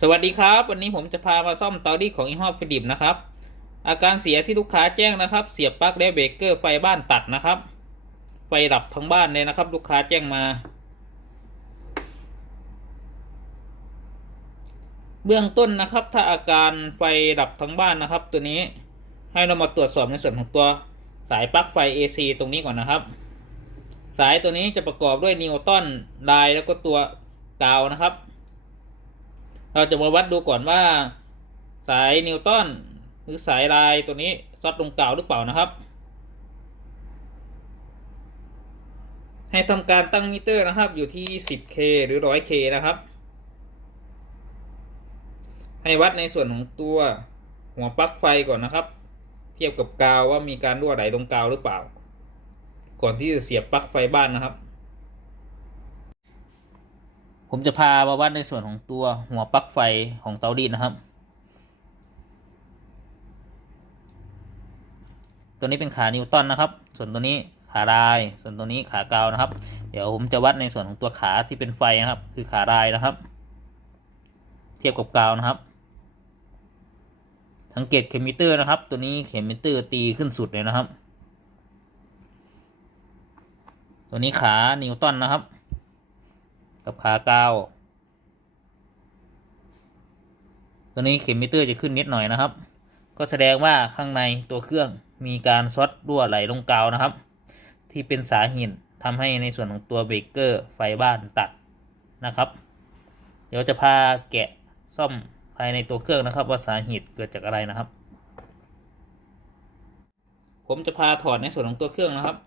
สวัสดีครับวันนี้ผมจะพามาซ่อมเตารีดของยี่ห้อฟิลิปนะครับอาการเสียที่ลูกค้าแจ้งนะครับเสียบปลั๊กและเบรกเกอร์ไฟบ้านตัดนะครับไฟดับทั้งบ้านเลยนะครับลูกค้าแจ้งมาเบื้องต้นนะครับถ้าอาการไฟดับทั้งบ้านนะครับตัวนี้ให้เรามาตรวจสอบในส่วนของตัวสายปลั๊กไฟ AC ตรงนี้ก่อนนะครับสายตัวนี้จะประกอบด้วยนิวตันไดแล้วก็ตัวกาวนะครับเราจะมาวัดดูก่อนว่าสายนิวตันหรือสายลายตัวนี้ซ็อตลงกาวหรือเปล่านะครับให้ทำการตั้งมิเตอร์นะครับอยู่ที่ 10K หรือ 100K นะครับให้วัดในส่วนของตัวหัวปลั๊กไฟก่อนนะครับเทียบกับกาวว่ามีการรั่วไหลลงกาวหรือเปล่าก่อนที่จะเสียบปลั๊กไฟบ้านนะครับผมจะพามาวัดในส่วนของตัวหัวปลั๊กไฟของเตารีดนะครับตัวนี้เป็นขานิวตันนะครับส่วนตัวนี้ขาลายส่วนตัวนี้ขากาวนะครับเดี๋ยวผมจะวัดในส่วนของตัวขาที่เป็นไฟนะครับคือขาลายนะครับเทียบกับกาวนะครับสังเกตเข็มมิเตอร์นะครับตัวนี้เข็มมิเตอร์ตีขึ้นสุดเลยนะครับตัวนี้ขานิวตันนะครับกับขากาวตัวนี้เข็มมิเตอร์จะขึ้นนิดหน่อยนะครับก็แสดงว่าข้างในตัวเครื่องมีการช็อตรั่วไหลลงกาวนะครับที่เป็นสาเหตุทำให้ในส่วนของตัวเบรกเกอร์ไฟบ้านตัดนะครับเดี๋ยวจะพาแกะซ่อมภายในตัวเครื่องนะครับว่าสาเหตุเกิดจากอะไรนะครับผมจะพาถอดในส่วนของตัวเครื่องนะครับ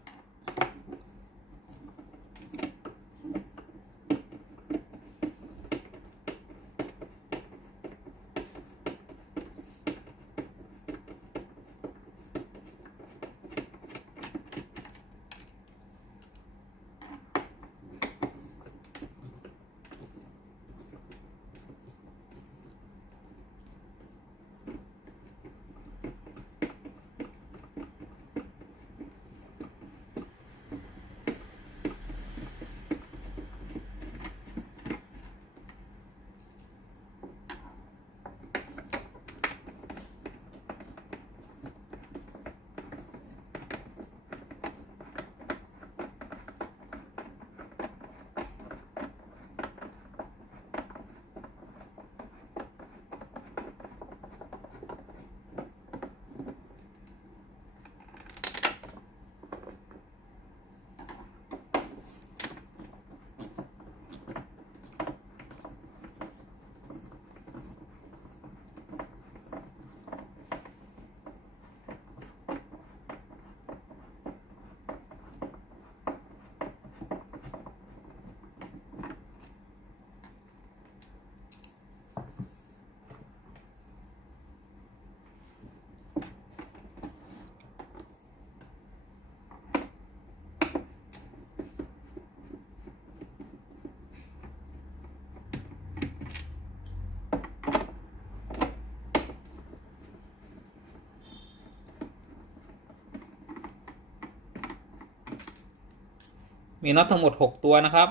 มีน็อตทั้งหมด6ตัวนะครับ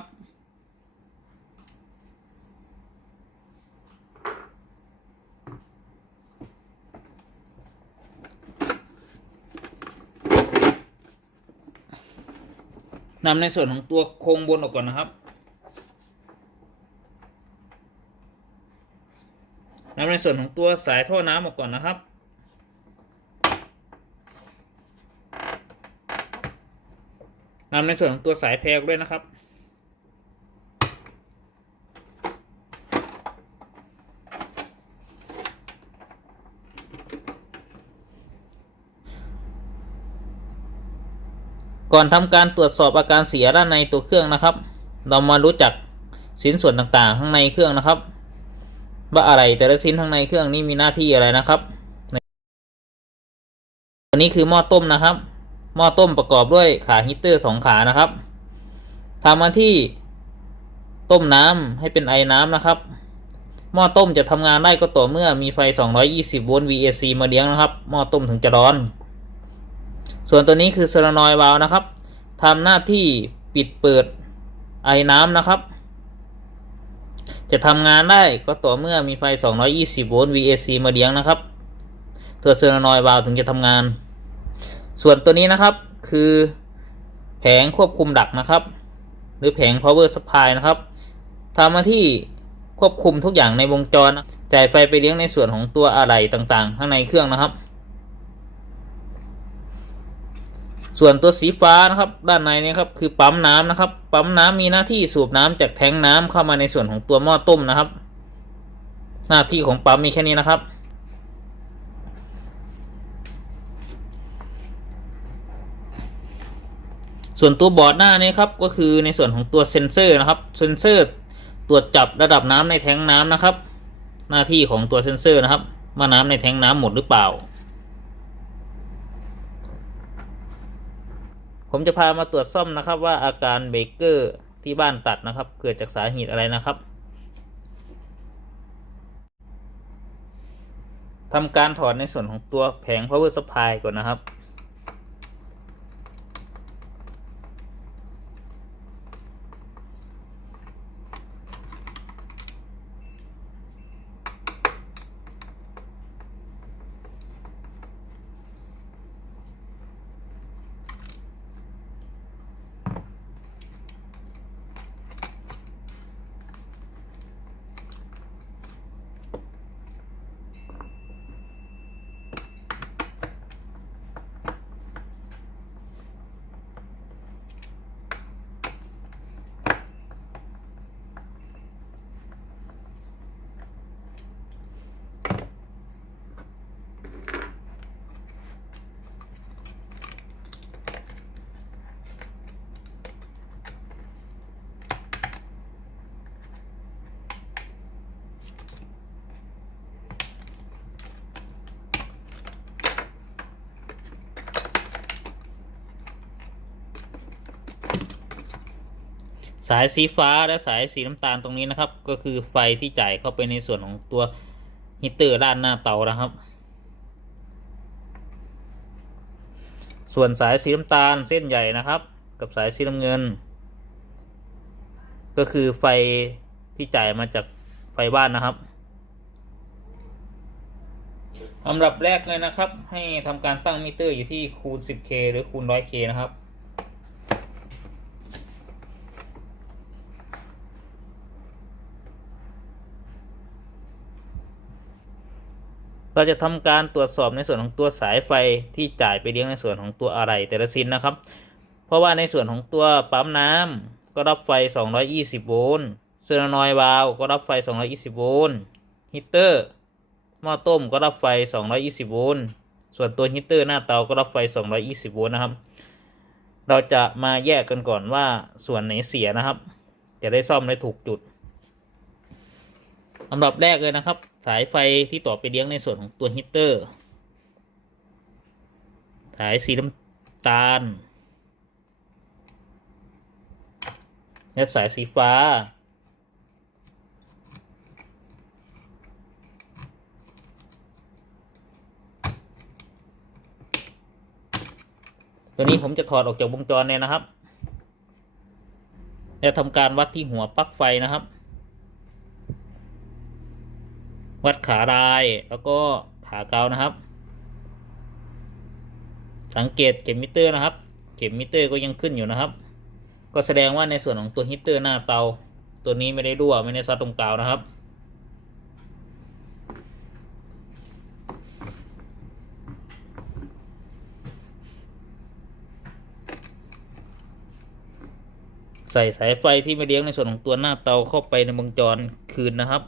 นำในส่วนของตัวโครงบนออกก่อนนะครับนำในส่วนของตัวสายท่อน้ำออกก่อนนะครับนำในส่วนของตัวสายแพรด้วยนะครับก่อนทำการตรวจสอบอาการเสียด้านในตัวเครื่องนะครับเรามารู้จักชิ้นส่วนต่างๆข้างในเครื่องนะครับว่าอะไรแต่ละชิ้นข้างในเครื่องนี้มีหน้าที่อะไรนะครับอันนี้คือหม้อต้มนะครับหม้อต้มประกอบด้วยขาฮีตเตอร์2ขานะครับทำหน้าที่ต้มน้ำให้เป็นไอน้ำนะครับหม้อต้มจะทำงานได้ก็ต่อเมื่อมีไฟ220โวลต์ VAC มาเลี้ยงนะครับหม้อต้มถึงจะร้อนส่วนตัวนี้คือโซลานอยด์วาล์วนะครับทำหน้าที่ปิดเปิดไอน้ำนะครับ จะทำงานได้ก็ต่อเมื่อมีไฟ220โวลต์ VAC มาเลี้ยงนะครับตัวโซลานอยด์วาล์วถึงจะทำงานส่วนตัวนี้นะครับคือแผงควบคุมดักนะครับหรือแผง power supply นะครับทำหน้าที่ควบคุมทุกอย่างในวงจรจ่ายไฟไปเลี้ยงในส่วนของตัวอะไหล่ต่างๆข้างในเครื่องนะครับส่วนตัวสีฟ้านะครับด้านในนี้ครับคือปั๊มน้ำนะครับปั๊มน้ำมีหน้าที่สูบน้ำจากแทงน้ำเข้ามาในส่วนของตัวหม้อต้มนะครับหน้าที่ของปั๊มมีแค่นี้นะครับส่วนตัวบอร์ดหน้านี้ครับก็คือในส่วนของตัวเซ็นเซอร์นะครับเซ็นเซอร์ตรวจจับระดับน้ำในแทงน้ำนะครับหน้าที่ของตัวเซ็นเซอร์นะครับว่าน้ำในแทงน้ำหมดหรือเปล่าผมจะพามาตรวจซ่อมนะครับว่าอาการเบรกเกอร์ที่บ้านตัดนะครับเกิดจากสาเหตุอะไรนะครับทำการถอดในส่วนของตัวแผง power supply ก่อนนะครับสายสีฟ้าและสายสีน้ำตาลตรงนี้นะครับก็คือไฟที่จ่ายเข้าไปในส่วนของตัวฮีเตอร์ด้านหน้าเตานะครับส่วนสายสีน้ำตาลเส้นใหญ่นะครับกับสายสีน้ำเงินก็คือไฟที่จ่ายมาจากไฟบ้านนะครับอันดับแรกเลยนะครับให้ทำการตั้งมิเตอร์อยู่ที่คูณ 10K หรือคูณ 100K นะครับเราจะทำการตรวจสอบในส่วนของตัวสายไฟที่จ่ายไปเลี้ยงในส่วนของตัวอะไหล่แต่ละชิ้นนะครับเพราะว่าในส่วนของตัวปั๊มน้ำก็รับไฟ220โวลต์โซลานอยด์วาล์วก็รับไฟ220โวลต์ฮีเตอร์หม้อต้มก็รับไฟ220โวลต์ส่วนตัวฮีเตอร์หน้าเตาก็รับไฟ220โวลต์นะครับเราจะมาแยกกันก่อนว่าส่วนไหนเสียนะครับจะได้ซ่อมได้ถูกจุดอันดับแรกเลยนะครับสายไฟที่ต่อไปเลี้ยงในส่วนของตัวฮีเตอร์สายสีน้ำตาลและสายสีฟ้าตัวนี้ผมจะถอดออกจากวงจรเลยนะครับจะทำการวัดที่หัวปลั๊กไฟนะครับวัดขาลายแล้วก็ขาเกานะครับสังเกตเข็มมิเตอร์นะครับเข็มมิเตอร์ก็ยังขึ้นอยู่นะครับก็แสดงว่าในส่วนของตัวฮีเตอร์หน้าเตาตัวนี้ไม่ได้รั่วไม่ได้ซัดตรงกาวนะครับใส่สายไฟที่ไม่เลี้ยงในส่วนของตัวหน้าเตาเข้าไปในวงจรคืนนะครับ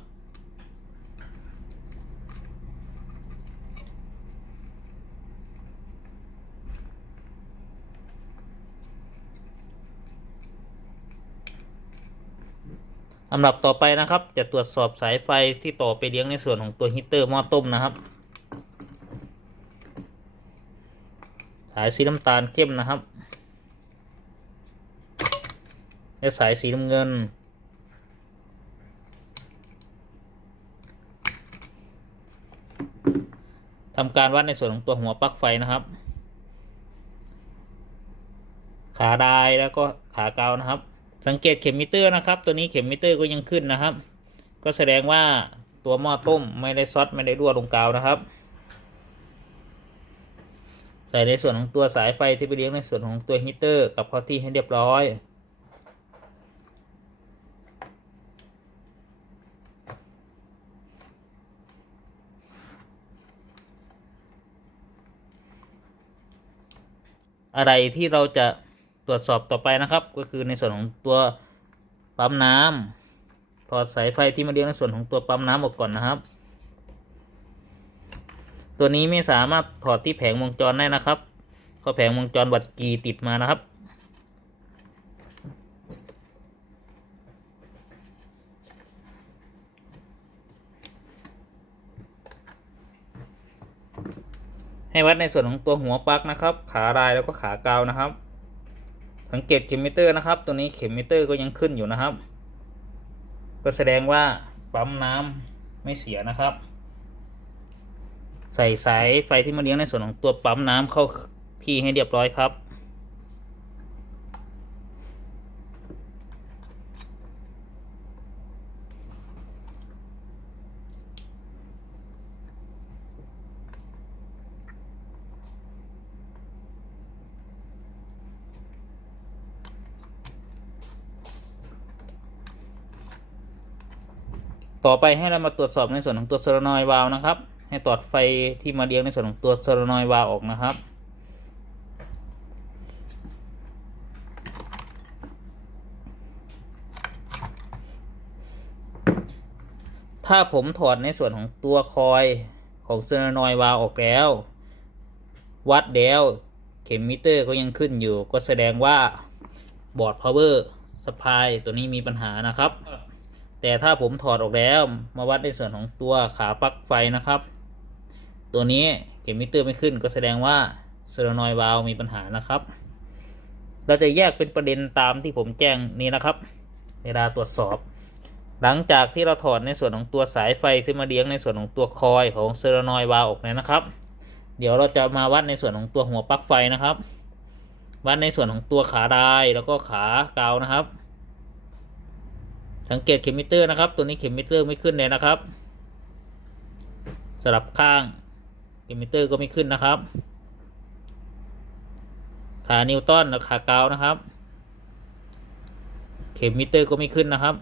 ลำดับต่อไปนะครับจะตรวจสอบสายไฟที่ต่อไปเลี้ยงในส่วนของตัวฮีเตอร์หม้อต้มนะครับสายสีน้ำตาลเข้มนะครับและสายสีน้ำเงินทำการวัดในส่วนของตัวหัวปลั๊กไฟนะครับขาดายแล้วก็ขาเกานะครับสังเกตเข็มมิเตอร์นะครับตัวนี้เข็มมิเตอร์ก็ยังขึ้นนะครับ ก็แสดงว่าตัวหม้อต้มไม่ได้ช็อตไม่ได้รั่วลงกาวนะครับใส่ในส่วนของตัวสายไฟที่ไปเลี้ยงในส่วนของตัวฮีเตอร์กับเข้าที่ให้เรียบร้อยอะไรที่เราจะตรวจสอบต่อไปนะครับก็คือในส่วนของตัวปั๊มน้ำถอดสายไฟที่มาเลี้ยงในส่วนของตัวปั๊มน้ำออกก่อนนะครับตัวนี้ไม่สามารถถอดที่แผงวงจรได้นะครับเพราะแผงวงจรวัดกีติดมานะครับให้วัดในส่วนของตัวหัวปลั๊กนะครับขาลายแล้วก็ขากาวนะครับสังเกตเข็มมิเตอร์นะครับตัวนี้เข็มมิเตอร์ก็ยังขึ้นอยู่นะครับก็แสดงว่าปั๊มน้ำไม่เสียนะครับใส่สายไฟที่มาเลี้ยงในส่วนของตัวปั๊มน้ำเข้าที่ให้เรียบร้อยครับต่อไปให้เรามาตรวจสอบในส่วนของตัวโซลานอยด์วาล์วนะครับให้ถอดไฟที่มาเลี้ยงในส่วนของตัวโซลานอยด์วาล์วออกนะครับถ้าผมถอดในส่วนของตัวคอยของโซลานอยด์วาล์วออกแล้ววัดแล้วเข็มมิเตอร์ก็ยังขึ้นอยู่ก็แสดงว่าบอร์ดพาวเวอร์สปายตัวนี้มีปัญหานะครับแต่ถ้าผมถอดออกแล้วมาวัดในส่วนของตัวขาปลั๊กไฟนะครับตัวนี้เข็มมิเตอร์ไม่ขึ้นก็แสดงว่าโซลานอยด์วาล์วมีปัญหานะครับเราจะแยกเป็นประเด็นตามที่ผมแจ้งนี้นะครับเวลาตรวจสอบหลังจากที่เราถอดในส่วนของตัวสายไฟขึ้นมาเลี้ยงในส่วนของตัวคอยของโซลานอยด์วาล์วออกนะครับเดี๋ยวเราจะมาวัดในส่วนของตัวหัวปลั๊กไฟนะครับวัดในส่วนของตัวขาลายแล้วก็ขากาวนะครับสังเกตเข็มมิเตอร์นะครับตัวนี้เข็มมิเตอร์ไม่ขึ้นเลยนะครับสลับข้างเข็มมิเตอร์ก็ไม่ขึ้นนะครับขานิวตันและขากาวนะครับเข็มมิเตอร์ก็ไม่ขึ้นนะครับ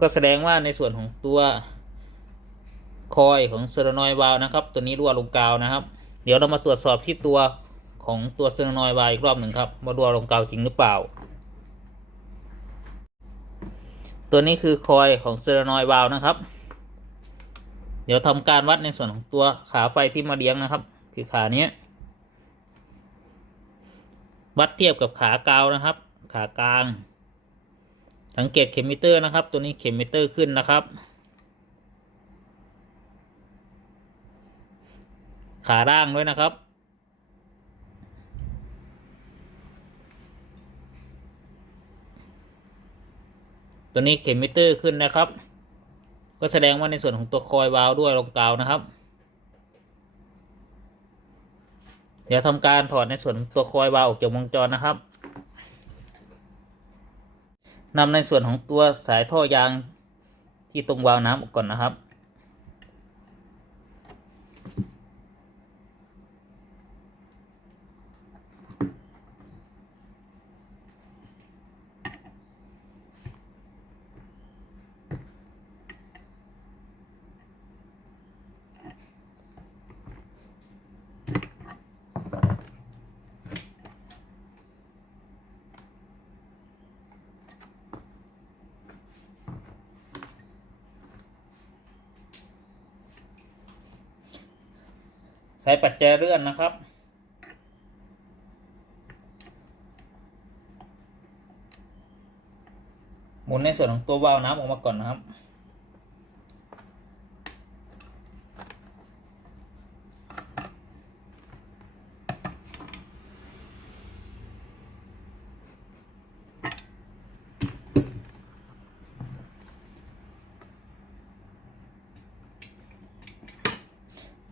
ก็แสดงว่าในส่วนของตัวคอยของโซลานอยด์วาล์วนะครับตัวนี้รั่วลงกาวนะครับเดี๋ยวเรามาตรวจสอบที่ตัวของตัวโซลานอยด์วาล์วอีกรอบหนึ่งครับว่ารั่วลงกาวจริงหรือเปล่าตัวนี้คือคอยของโซลานอยด์วาล์วนะครับเดี๋ยวทำการวัดในส่วนของตัวขาไฟที่มาเลี้ยงนะครับคือขานี้วัดเทียบกับขากาวนะครับขากลางสังเกตเข็มมิเตอร์นะครับตัวนี้เข็มมิเตอร์ขึ้นนะครับขาล่างด้วยนะครับตัวนี้เข็มมิเตอร์ขึ้นนะครับก็แสดงว่าในส่วนของตัวคอยวาล์วด้วยลงกาวนะครับเดี๋ยวทำการถอดในส่วนตัวคอยวาล์วออกจากวงจรนะครับนำในส่วนของตัวสายท่อยางที่ตรงวาล์วน้ำออกก่อนนะครับสายปัดแจเลื่อนนะครับหมุนในส่วนของตัววาล์วน้ำออกมาก่อนนะครับ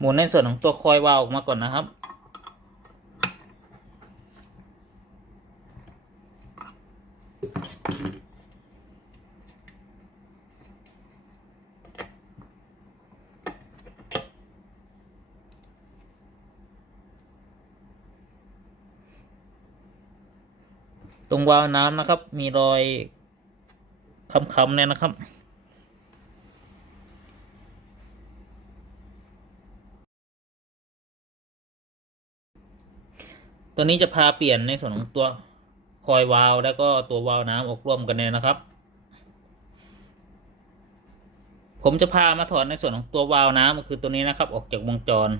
หมุนในส่วนของตัวคอยวาล์วออกมาก่อนนะครับ ตรงวาล์วน้ำนะครับมีรอยค้ำๆเนี่ยนะครับตัวนี้จะพาเปลี่ยนในส่วนของตัวคอยวาล์วแล้วก็ตัววาล์วน้ำออกร่วมกันเลยนะครับผมจะพามาถอดในส่วนของตัววาล์วน้ำก็คือตัวนี้นะครับออกจากวงจร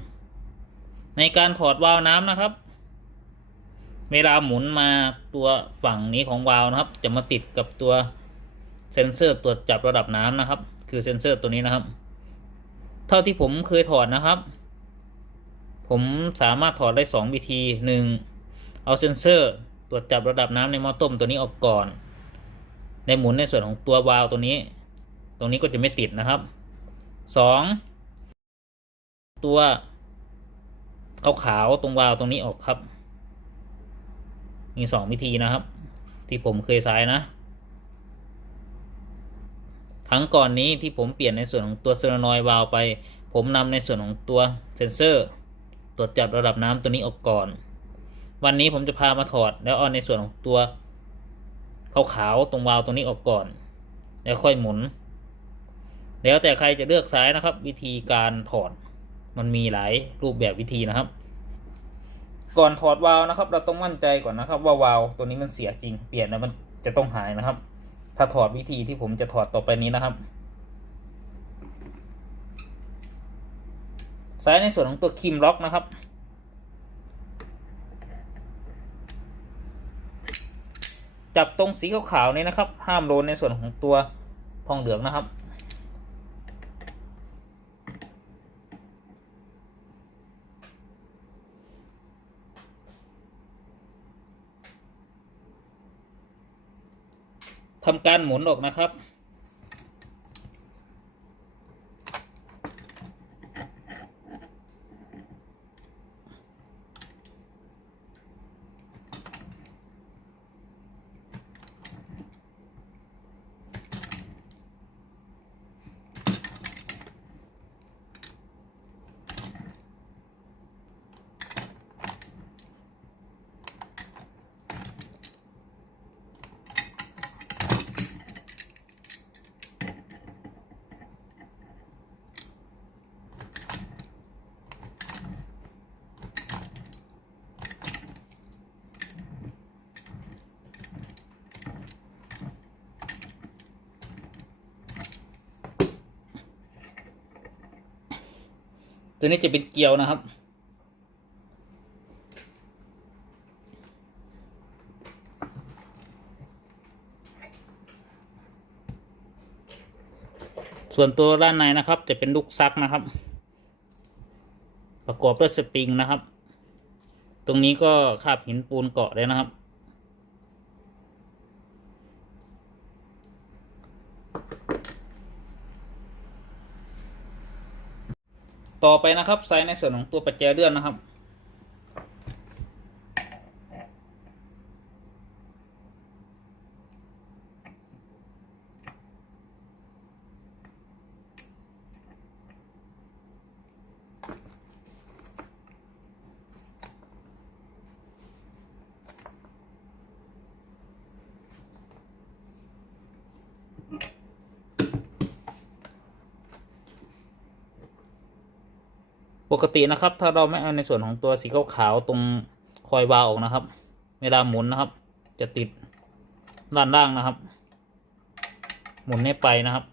ในการถอดวาล์วน้ำนะครับเวลาหมุนมาตัวฝั่งนี้ของวาล์วนะครับจะมาติดกับตัวเซ็นเซอร์ตรวจจับระดับน้ำนะครับคือเซ็นเซอร์ตัวนี้นะครับเท่าที่ผมเคยถอดนะครับผมสามารถถอดได้2วิธี1เอาเซ็นเซอร์ตรวจจับระดับน้ำในหม้อต้มตัวนี้ออกก่อนในหมุนในส่วนของตัววาล์วตัวนี้ตรงนี้ก็จะไม่ติดนะครับ2ตัวขาวๆตรงวาล์วตรงนี้ออกครับมี2วิธีนะครับที่ผมเคยใช้นะครั้งก่อนนี้ที่ผมเปลี่ยนในส่วนของตัวโซเลนอยด์วาล์วไปผมนำในส่วนของตัวเซ็นเซอร์ตรวจจับระดับน้ำตัวนี้ออกก่อนวันนี้ผมจะพามาถอดแล้วเอาในส่วนของตัวขาวๆตรงวาล์วตรงนี้ออกก่อนแล้วค่อยหมุนแล้วแต่ใครจะเลือกใช้นะครับวิธีการถอดมันมีหลายรูปแบบวิธีนะครับก่อนถอดวาล์วนะครับเราต้องมั่นใจก่อนนะครับว่าวาล์วตัวนี้มันเสียจริงเปลี่ยนแล้วมันจะต้องหายนะครับถ้าถอดวิธีที่ผมจะถอดต่อไปนี้นะครับใช้ในส่วนของตัวคิมล็อกนะครับจับตรงสีขาวๆนี้นะครับห้ามโดนในส่วนของตัวทองเหลืองนะครับทำการหมุนออกนะครับตัวนี้จะเป็นเกลียวนะครับส่วนตัวด้านในนะครับจะเป็นลูกซักนะครับประกอบด้วยสปริงนะครับตรงนี้ก็คาบหินปูนเกาะเลยนะครับต่อไปนะครับใส่ในส่วนของตัวปัจจัยเลื่อนนะครับปกตินะครับถ้าเราไม่เอาในส่วนของตัวสีขาวๆตรงคอยวาล์วออกนะครับเวลาหมุนนะครับจะติดด้านล่างนะครับหมุนให้ไปนะครับ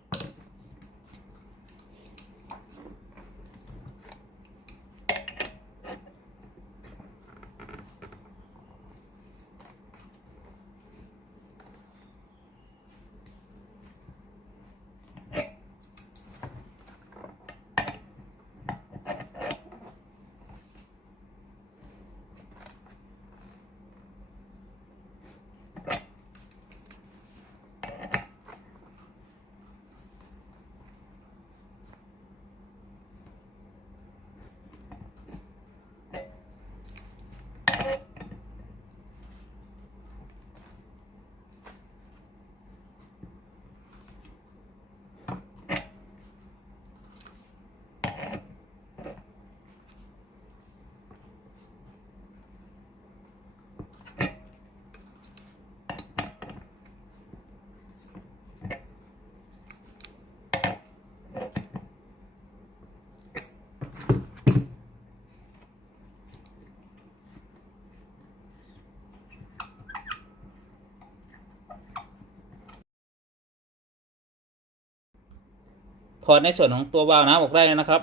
ถอดในส่วนของตัววาล์วน้ำออกได้นะครับ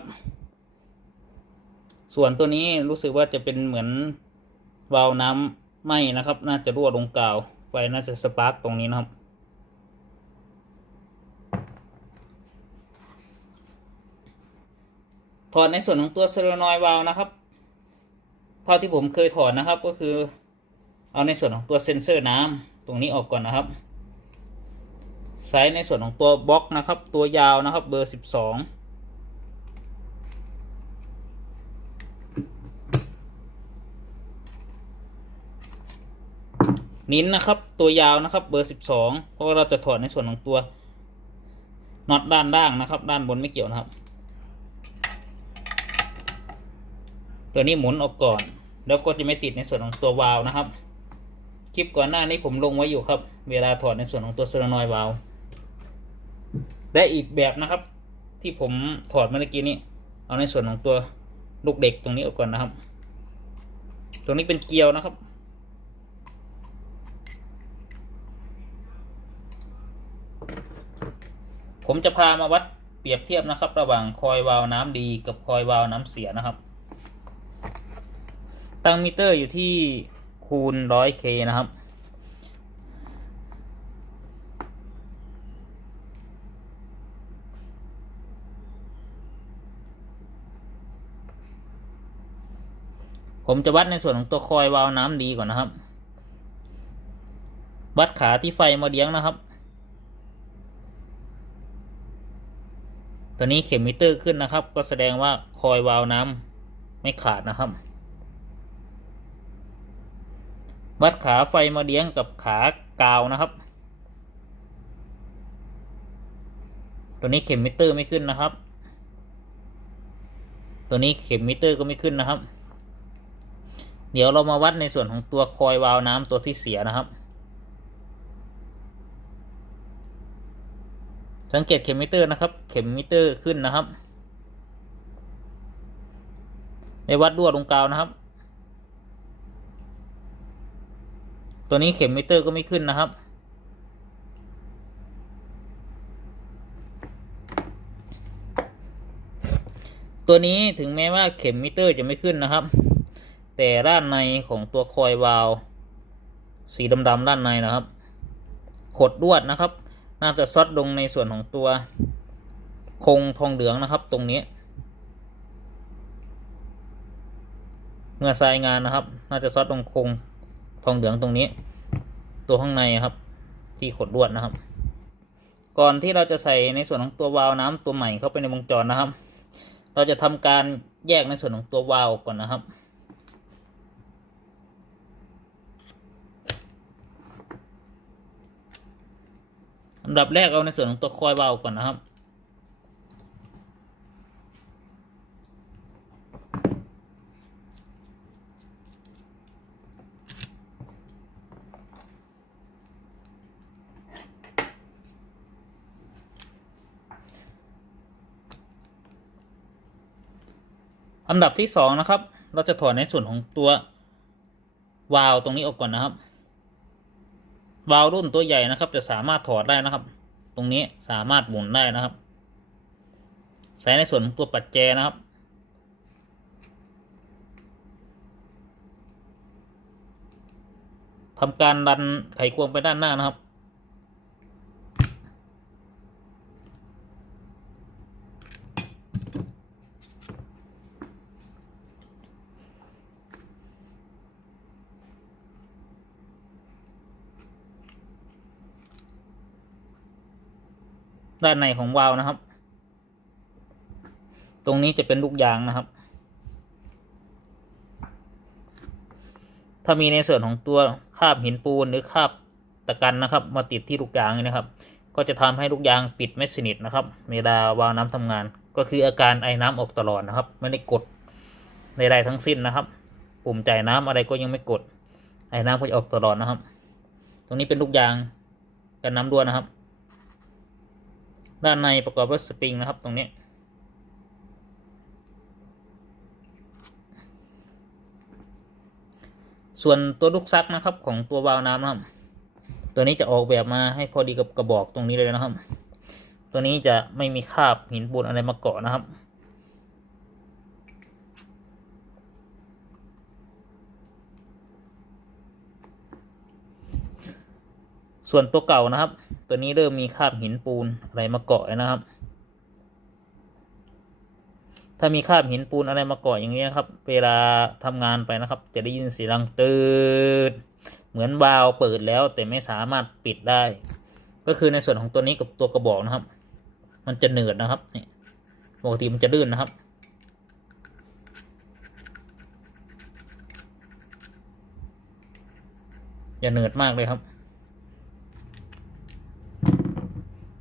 ส่วนตัวนี้รู้สึกว่าจะเป็นเหมือนวาล์วน้ำไหม้นะครับน่าจะรั่วลงกาวไฟน่าจะสปาร์กตรงนี้นะครับถอดในส่วนของตัวโซเลนอยด์วาล์วนะครับเท่าที่ผมเคยถอดนะครับก็คือเอาในส่วนของตัวเซ็นเซอร์น้ำตรงนี้ออกก่อนนะครับใช้ในส่วนของตัวบล็อกนะครับตัวยาวนะครับเบอร์12นิ้นนะครับตัวยาวนะครับเบอร์12เพราะว่าเราจะถอดในส่วนของตัวน็อตด้านล่างนะครับด้านบนไม่เกี่ยวนะครับตัวนี้หมุนออกก่อนแล้วก็จะไม่ติดในส่วนของตัววาล์วนะครับคลิปก่อนหน้านี้ผมลงไว้อยู่ครับเวลาถอดในส่วนของตัวโซเลนอยด์วาล์วและอีกแบบนะครับที่ผมถอดเมื่อกี้นี้เอาในส่วนของตัวลูกเด็กตรงนี้ออกก่อนนะครับตรงนี้เป็นเกลียวนะครับผมจะพามาวัดเปรียบเทียบนะครับระหว่างคอยวาล์วน้ำดีกับคอยวาล์วน้ำเสียนะครับตั้งมิเตอร์อยู่ที่คูณ 100K นะครับผมจะวัดในส่วนของตัวคอยวาล์วน้ำดีก่อนนะครับวัดขาที่ไฟมาเลี้ยงนะครับตัวนี้เข็มมิเตอร์ขึ้นนะครับก็แสดงว่าคอยวาล์วน้ำไม่ขาดนะครับวัดขาไฟมาเลี้ยงกับขากาวนะครับตัวนี้เข็มมิเตอร์ไม่ขึ้นนะครับตัวนี้เข็มมิเตอร์ก็ไม่ขึ้นนะครับเดี๋ยวเรามาวัดในส่วนของตัวคอยวาล์วน้ำตัวที่เสียนะครับสังเกตเข็มมิเตอร์นะครับเข็มมิเตอร์ขึ้นนะครับในวัดรั่วลงกาวนะครับตัวนี้เข็มมิเตอร์ก็ไม่ขึ้นนะครับตัวนี้ถึงแม้ว่าเข็มมิเตอร์จะไม่ขึ้นนะครับแต่ด้านในของตัวคอยวาล์วสีดำๆด้านในนะครับขดลวดนะครับน่าจะซอดลงในส่วนของตัวคงทองเหลืองนะครับตรงนี้เมื่อใช้งานนะครับน่าจะซอดลงคงทองเหลืองตรงนี้ตัวข้างในครับที่ขดลวดนะครับก่อนที่เราจะใส่ในส่วนของตัววาล์วน้ำตัวใหม่เข้าไปในวงจรนะครับเราจะทำการแยกในส่วนของตัววาล์วก่อนนะครับอันดับแรกเอาในส่วนของตัวคอยวาล์วก่อนนะครับอันดับที่2นะครับเราจะถอดในส่วนของตัววาล์วตรงนี้ออกก่อนนะครับวาล์วรุ่นตัวใหญ่นะครับจะสามารถถอดได้นะครับตรงนี้สามารถหมุนได้นะครับใส่ในส่วนของตัวปัดแจนะครับทำการดันไขควงไปด้านหน้านะครับด้านในของวาล์วนะครับตรงนี้จะเป็นลูกยางนะครับถ้ามีในส่วนของตัวคราบหินปูนหรือคราบตะกันนะครับมาติดที่ลูกยางนะครับก็จะทำให้ลูกยางปิดไม่สนิทนะครับเวลาวาล์วน้ำทำงานก็คืออาการไอน้ำออกตลอดนะครับไม่ได้กดใดๆทั้งสิ้นนะครับปุ่มจ่ายน้ำอะไรก็ยังไม่กดไอน้ำก็จะออกตลอดนะครับตรงนี้เป็นลูกยางกันน้ำรั่วนะครับด้านในประกอบด้วยสปริงนะครับตรงนี้ส่วนตัวลูกซักนะครับของตัววาล์วน้ำนะครับตัวนี้จะออกแบบมาให้พอดีกับกระบอกตรงนี้เลยนะครับ ตัวนี้จะไม่มีคราบหินปูนอะไรมาเกาะนะครับส่วนตัวเก่านะครับตัวนี้เริ่มมีคราบหินปูนอะไรมาเกาะนะครับถ้ามีคราบหินปูนอะไรมาเกาะอย่างนี้นะครับเวลาทำงานไปนะครับจะได้ยินเสียงดังตืดเหมือนวาล์วเปิดแล้วแต่ไม่สามารถปิดได้ก็คือในส่วนของตัวนี้กับตัวกระบอกนะครับมันจะเหนืดนะครับนี่ปกติมันจะลื่นนะครับอย่าเหนืดมากเลยครับ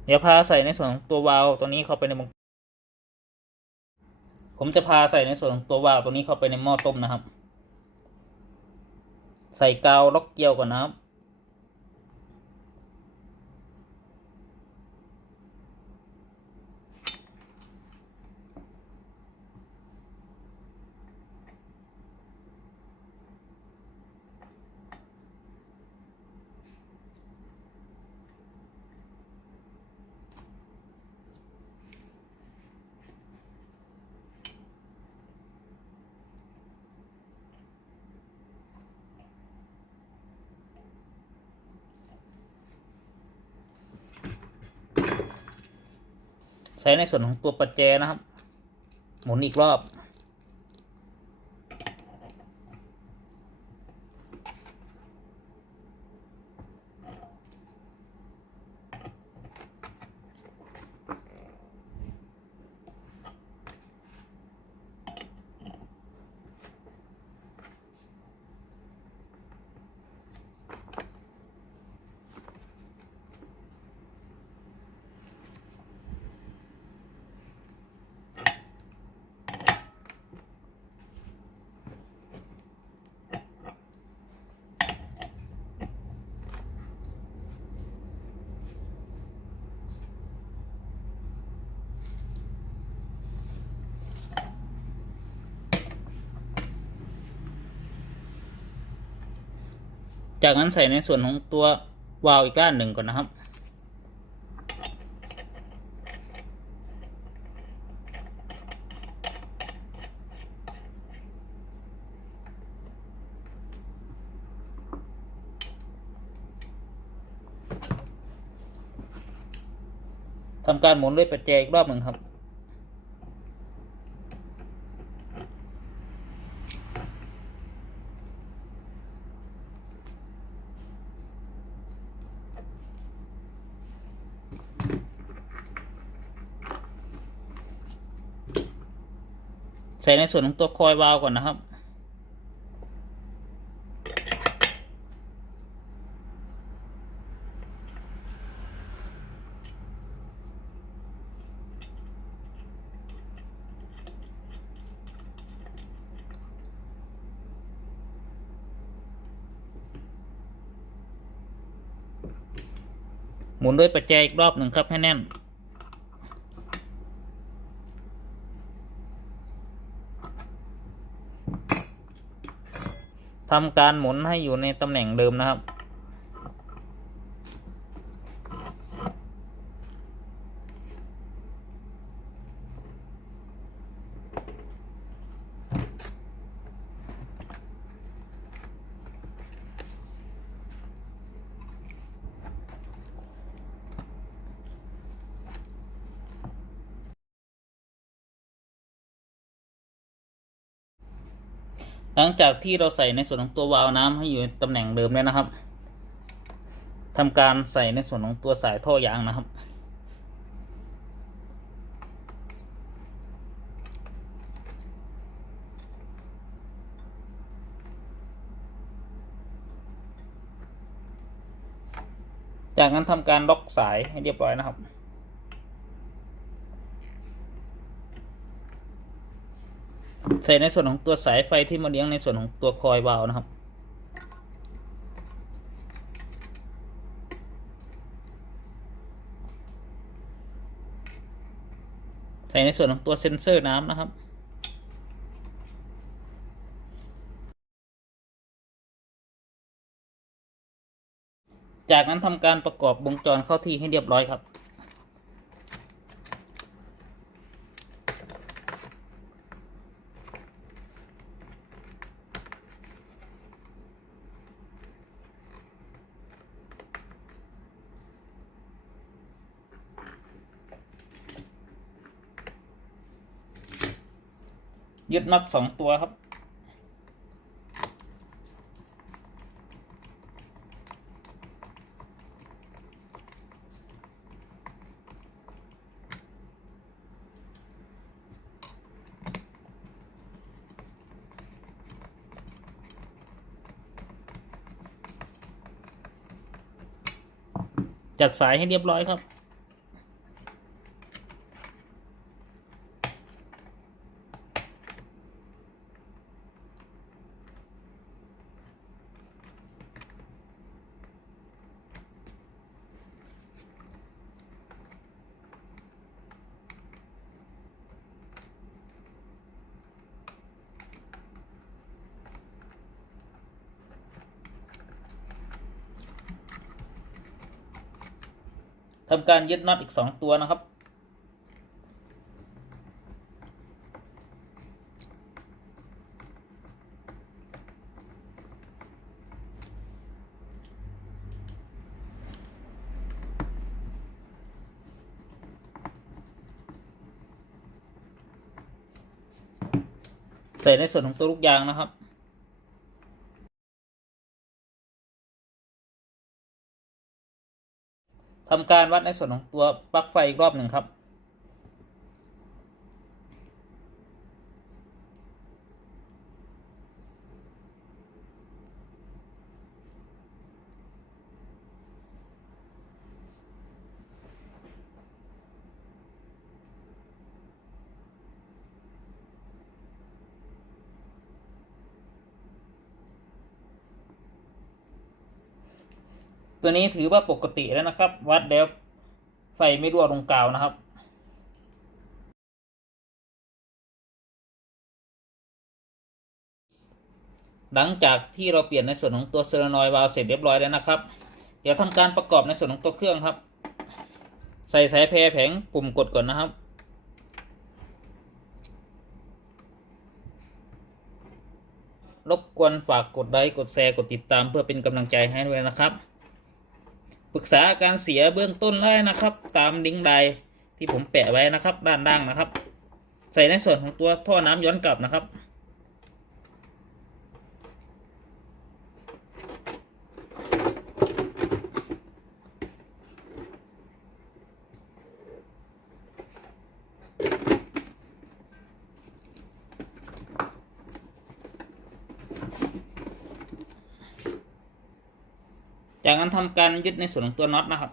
เดี๋ยวพาใส่ในส่วนของตัววาล์วตัวนี้เข้าไปในผมจะพาใส่ในส่วนของตัววาล์วตัวนี้เข้าไปในหม้อต้มนะครับใส่กาวล็อกเกลียวก่อนนะครับใส่ในส่วนของตัวประแจนะครับ หมุนอีกรอบจากนั้นใส่ในส่วนของตัววาล์วอีกด้านหนึ่งก่อนนะครับทำการหมุนด้วยประแจอีกรอบหนึ่งครับใส่ในส่วนของตัวคอยวาล์วก่อนนะครับหมุนด้วยประแจอีกรอบหนึ่งครับให้แน่นทำการหมุนให้อยู่ในตำแหน่งเดิมนะครับหลังจากที่เราใส่ในส่วนของตัววาล์วน้ำให้อยู่ในตำแหน่งเดิมแล้วนะครับทำการใส่ในส่วนของตัวสายท่อยางนะครับจากนั้นทำการล็อกสายให้เรียบร้อยนะครับใส่ในส่วนของตัวสายไฟที่มาเลี้ยงในส่วนของตัวคอยวาล์วนะครับใส่ในส่วนของตัวเซ็นเซอร์น้ำนะครับจากนั้นทำการประกอบวงจรเข้าที่ให้เรียบร้อยครับ ยึดน็อต2ตัวครับจัดสายให้เรียบร้อยครับทำการยึดน็อตอีก2ตัวนะครับใส่ในส่วนของตัวลูกยางนะครับทำการวัดในส่วนของตัวปลั๊กไฟอีกรอบหนึ่งครับตัวนี้ถือว่าปกติแล้วนะครับวัดแล้วไฟไม่รั่วลงกาวนะครับหลังจากที่เราเปลี่ยนในส่วนของตัวโซเลนอยด์วาล์วเสร็จเรียบร้อยแล้วนะครับเดี๋ยวทำการประกอบในส่วนของตัวเครื่องครับใส่สายแพรแผงปุ่มกดก่อนนะครับรบกวนฝากกดไลค์กดแชร์กดติดตามเพื่อเป็นกำลังใจให้ด้วยนะครับปรึกษาอาการเสียเบื้องต้นได้นะครับตามลิงก์ใดที่ผมแปะไว้นะครับด้านล่างนะครับใส่ในส่วนของตัวท่อน้ำย้อนกลับนะครับจากนั้นทำการยึดในส่วนของตัวน็อตนะครับ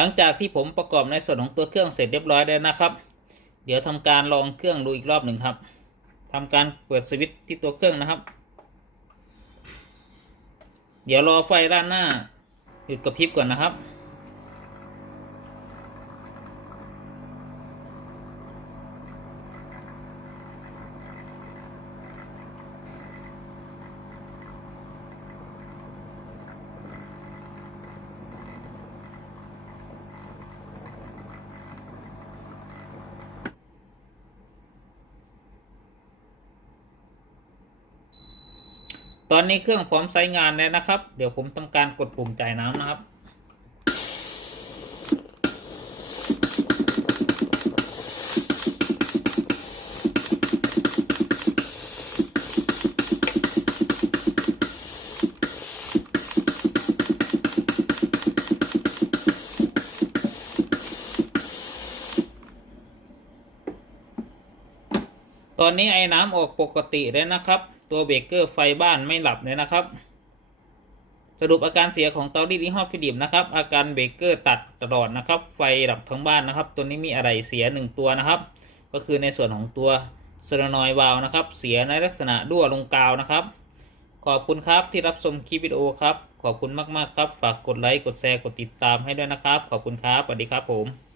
หลังจากที่ผมประกอบในส่วนของตัวเครื่องเสร็จเรียบร้อยแล้วนะครับเดี๋ยวทำการลองเครื่องดูอีกรอบหนึ่งครับทำการเปิดสวิตช์ที่ตัวเครื่องนะครับเดี๋ยวรอไฟด้านหน้าหยุดกระพริบก่อนนะครับตอนนี้เครื่องพร้อมใช้งานแล้วนะครับเดี๋ยวผมทำการกดปุ่มจ่ายน้ำนะครับตอนนี้ไอ้น้ำออกปกติแล้วนะครับตัวเบรกเกอร์ไฟบ้านไม่หลับเลยนะครับสรุปอาการเสียของเตารีดยี่ห้อฟิลิปนะครับอาการเบรกเกอร์ตัดตลอดนะครับไฟดับทั้งบ้านนะครับตัวนี้มีอะไรเสีย1ตัวนะครับก็คือในส่วนของตัวโซลานอยด์วาล์วนะครับเสียในลักษณะรั่วลงกาวนะครับขอบคุณครับที่รับชมคลิปวิดีโอครับขอบคุณมากๆครับฝากกดไลค์กดแชร์กดติดตามให้ด้วยนะครับขอบคุณครับสวัสดีครับผม